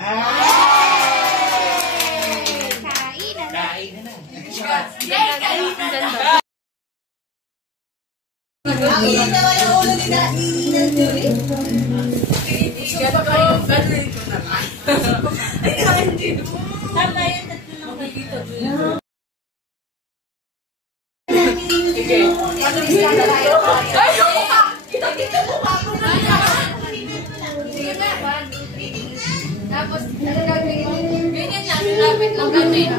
Kainan na. Ang init naman yung ulo ni Julie. Tapos, ganyan yan, lapit lang kami.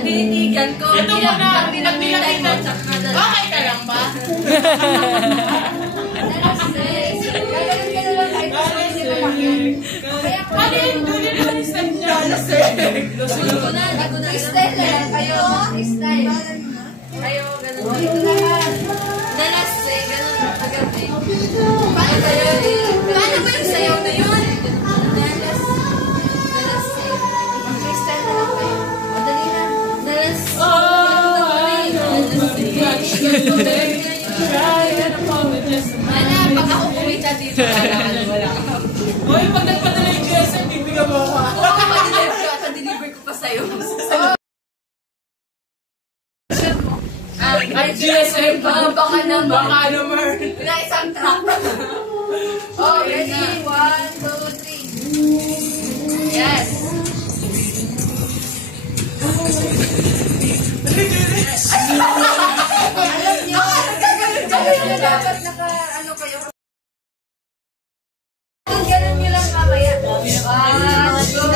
Tinitigan ko. Ito mo na, pinagpinagpitan. Okay ka lang ba? Ano yung Julie na step niya? Style lang kayo. Style. Kayo, ganun. Dalas eh, ganun. Agad eh. Paano kayo eh? Paano ba yung sayaw na yun? Dalas. Dalas eh. Style na lang kayo. Madali na. Dalas. Wala, pag ako kumita dito, wala. Hoy, pag nagpadala yung GSM, bibigyan mo ako. Oo, pag-deliver ko pa sa'yo. Ay, GSM pa. Baka naman. Baka naman. Na isang truck. Oh, ready? 1, 2, 3. Yes. Alam niyo, dapat naka-ano kayo. Ganun nyo lang mamaya. 1, 2,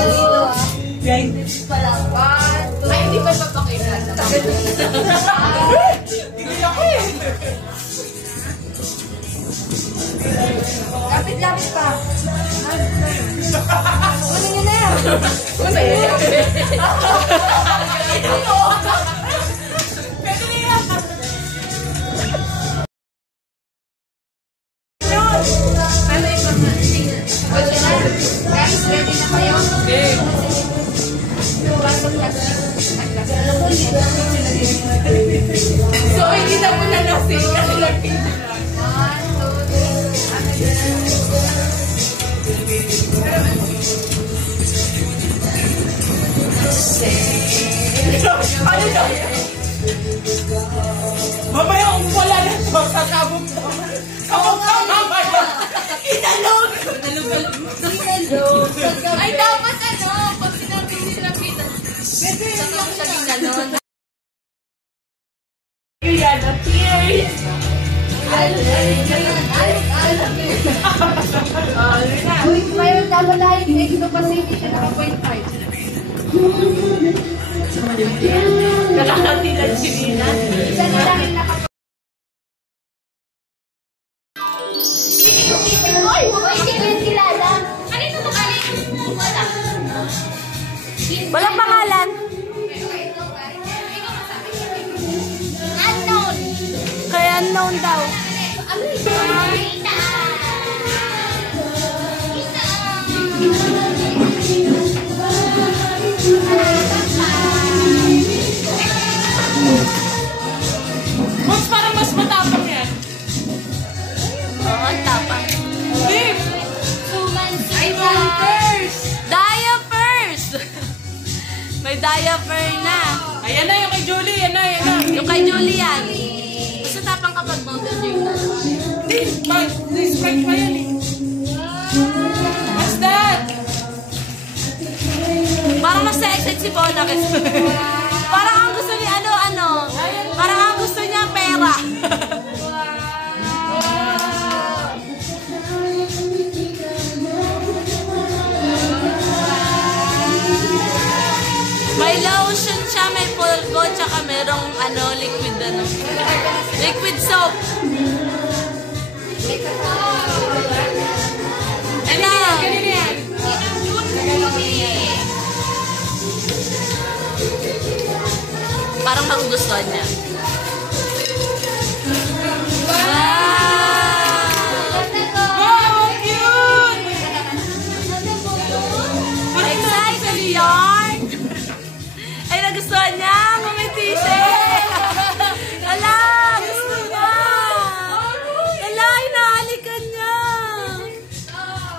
3. Pala. 1, 2. Ay, hindi pa papakita. Hindi ako eh. Lapit-lapit pa. Ano nyo na? Ano yan? Pwede na yan. Ano yung okay na? Guys, ready na kayo? Okay. So, hindi na mo na nasing kasi nagpinta. 1, 2, 3. Ano na? Mamaya kung wala na ito, sakabog to. Kabog ka mamaya. Inalog! Ay, dapat ano, pag sinabi nila kita, saka ko siya ginanon. Yan, cheers! Ngayon, dapat tayo extra pa sa hindi siya naka-0.5. Nakakatilan si Nina. Isa na lang yung naka-0.5. Oy! Hindi ko yung kilala. Kanino makalit? Wala. Walang pangalan. Unknown. Kaya unknown daw. Ano yun? Mas parang mas matapang yan. Oo, ang tapang. Babe! Diapers! Diapers! May diaper na. Ayan na yung kay Julie, yan na, yan na. Yung kay Julian. Gusto tapang kapag Mountain Dew na. Hindi, mag-sprite pa yan eh. What's that? Parang mas na-excite si Bona kasi. Parang ang gusto niya, ano. Parang ang gusto niya pera. May lotion siya, may pulgo, tsaka merong liquid liquid soap. Ano? Kanina yan. Parang magugustuhan niya. Wow, cute! Excited yarn! Ay, nagustuhan niya! Ngumiti siya! Ala! Gusto niya! Ala, hinahalikan niya!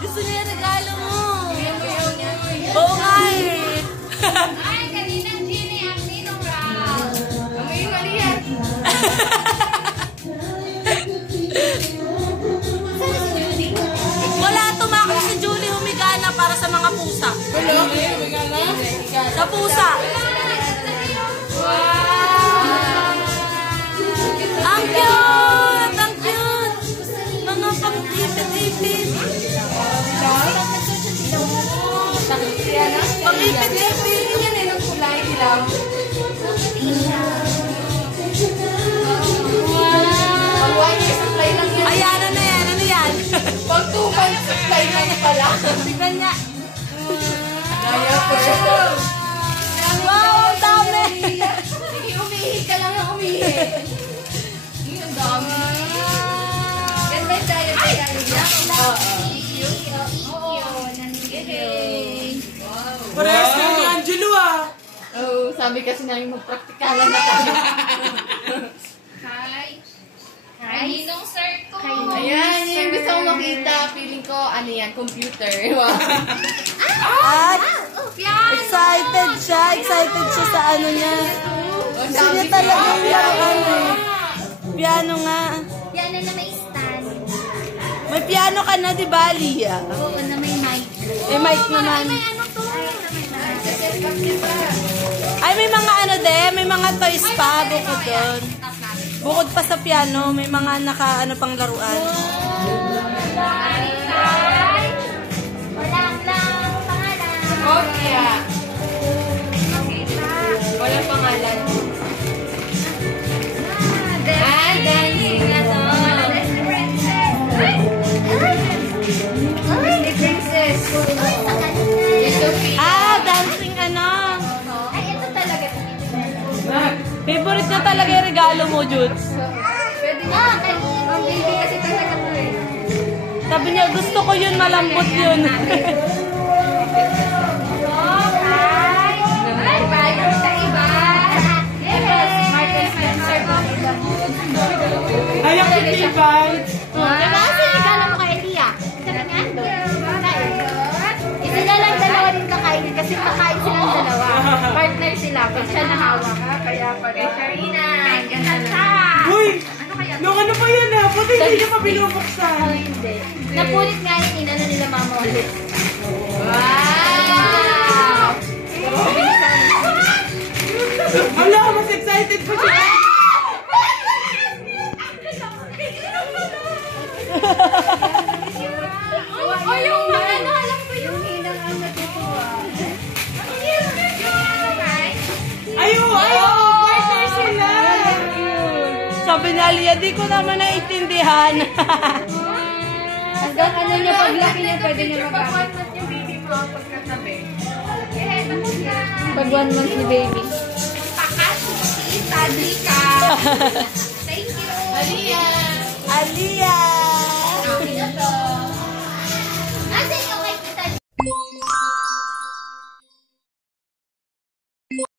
Gusto niya yung regalo mo! Sa pusa. Ang cute! Ang cute! Mga pang-ipit-ipit. Pang-ipit-ipit. Yan ay ng kulay dilaw. Pag 1 year supply lang yan. Ay, ano na yan? Ano yan? Pag 2 months supply lang pala. Tignan niya. Kaya po. Wow, ang dami! Sige, umihi ka lang ng umihi. Ang dami. Ganda yung diet niya. Parehas na ni Angelo ah. Oh, sabi kasi namin magpraktikalan na tayo. Hi, Ninong Sir ko. Ayan, yung gusto kong makita. Feeling ko, ano yan, computer. Wow. At excited siya. Excited siya sa ano niya. Gusto niya talaga yung ano. Piano nga. Piano na may stand. May piano ka na, di ba, Lia? Oo, na may mic. May mic naman. May ano to? Ay, may mga ano din. May mga toys pa. Bukod doon. Bukod pa sa piano, may mga naka ano pang laruan. Walang pangalan. Okay. Walang pangalan. Dancing na to. Disney Princess. Dancing ano. Ay, ito talaga. Favorite niya talaga yung regalo mo, Jude. Pwede niya. Ang baby kasi talaga to eh. Sabi niya, gusto ko yun, malambot yun. Ay, ang kitibay. Diba? Sinigala mo kay Elia. Sabi niya, isa na lang dalawa din kakainin kasi kakain silang dalawa. Partner sila. Pag siya nahawak. Kaya pa rin. Karina, ganda. Uy! Nung ano pa yan ah? Pati hindi niya pa binubuksan. Hindi. Napulit nga yung inano nila mama ulit. Wow! Hala, mas excited pa siya. Oh, yung ano, alam ko yung hinang ang natutuwa. Ayo, partner sila. Sabi niya, Lia, di ko naman naiintindihan. Hanggang ano niya, paglaki niya, pwede niya magamit. Pag 1 month ni baby. Thank you. Aliyah! Alia!